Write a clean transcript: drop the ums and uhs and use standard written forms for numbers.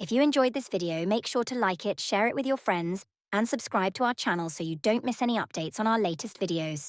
If you enjoyed this video, make sure to like it, share it with your friends, and subscribe to our channel so you don't miss any updates on our latest videos.